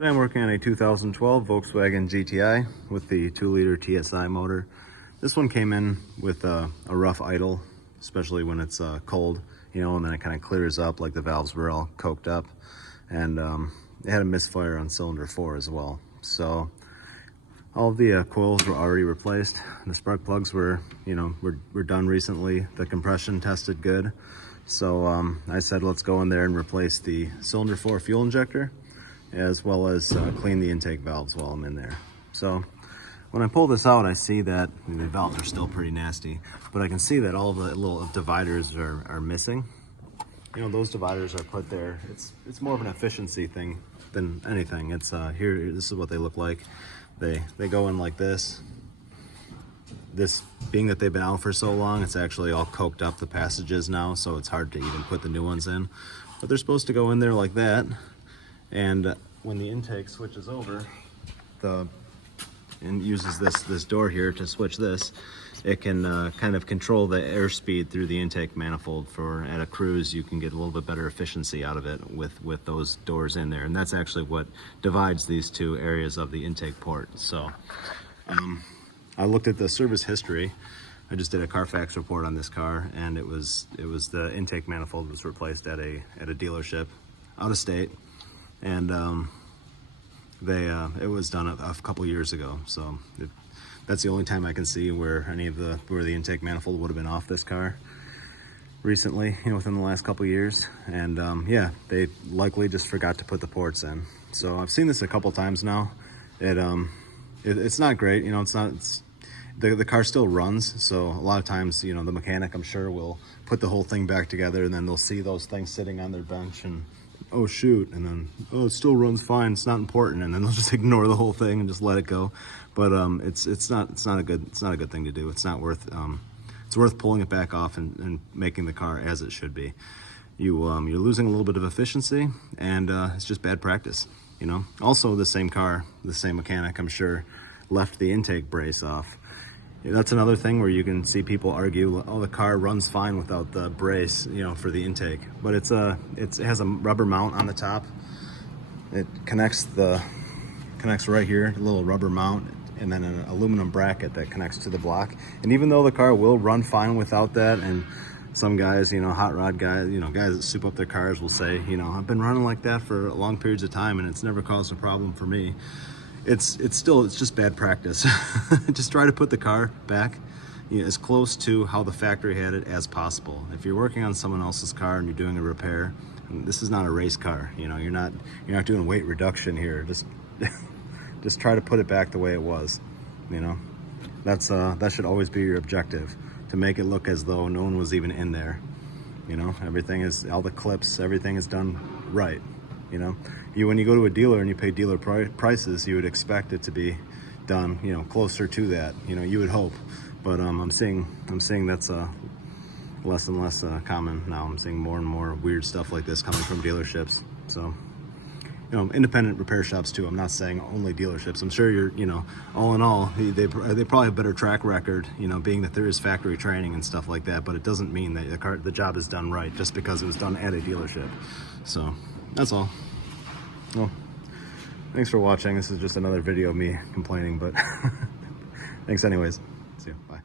Today I'm working on a 2012 Volkswagen GTI with the 2-liter TSI motor. This one came in with a rough idle, especially when it's cold, you know, and then it kind of clears up like the valves were all coked up. And it had a misfire on cylinder 4 as well. So all of the coils were already replaced. The spark plugs were done recently. The compression tested good. So I said, let's go in there and replace the cylinder 4 fuel injector, as well as clean the intake valves while I'm in there. So when I pull this out, I see that the valves are still pretty nasty, but I can see that all the little dividers are missing. You know, those dividers are put there. It's more of an efficiency thing than anything. It's here, this is what they look like. They go in like this. This being that they've been out for so long, it's actually all coked up, the passages now, so it's hard to even put the new ones in. But they're supposed to go in there like that. And when the intake switches over, and uses this door here to switch this, it can kind of control the airspeed through the intake manifold. For at a cruise, you can get a little bit better efficiency out of it with those doors in there. And that's actually what divides these two areas of the intake port. So I looked at the service history. I just did a Carfax report on this car, and it was the intake manifold was replaced at a dealership out of state. And it was done a couple years ago, so that's the only time I can see where the intake manifold would have been off this car recently, you know, within the last couple years. And yeah, they likely just forgot to put the ports in. So I've seen this a couple times now. It's not great, you know. The car still runs, so a lot of times, you know, the mechanic, I'm sure, will put the whole thing back together, and then they'll see those things sitting on their bench and, oh shoot, and then, oh, it still runs fine, it's not important, and then they'll just ignore the whole thing and just let it go. But it's not a good thing to do. It's not worth it's worth pulling it back off and making the car as it should be. You're losing a little bit of efficiency, and it's just bad practice, you know. Also, the same car, the same mechanic, I'm sure, left the intake brace off. That's another thing where you can see people argue, oh, the car runs fine without the brace, you know, for the intake. But it has a rubber mount on the top. It connects right here, a little rubber mount, and then an aluminum bracket that connects to the block. And even though the car will run fine without that, and some guys, you know, hot rod guys, you know, guys that soup up their cars will say, you know, I've been running like that for long periods of time and it's never caused a problem for me. It's just bad practice. Just try to put the car back, you know, as close to how the factory had it as possible. If you're working on someone else's car and you're doing a repair, this is not a race car. You know, you're not doing weight reduction here. Just try to put it back the way it was. You know, that should always be your objective, to make it look as though no one was even in there. You know, all the clips, everything is done right. You know, when you go to a dealer and you pay dealer prices, you would expect it to be done, you know, closer to that. You know, you would hope, but I'm seeing that's less and less common now. I'm seeing more and more weird stuff like this coming from dealerships. So, you know, independent repair shops too. I'm not saying only dealerships. I'm sure you know, all in all, they probably have a better track record, you know, being that there is factory training and stuff like that. But it doesn't mean that the job is done right just because it was done at a dealership. So that's all. Well, thanks for watching. This is just another video of me complaining, but thanks anyways. See you. Bye.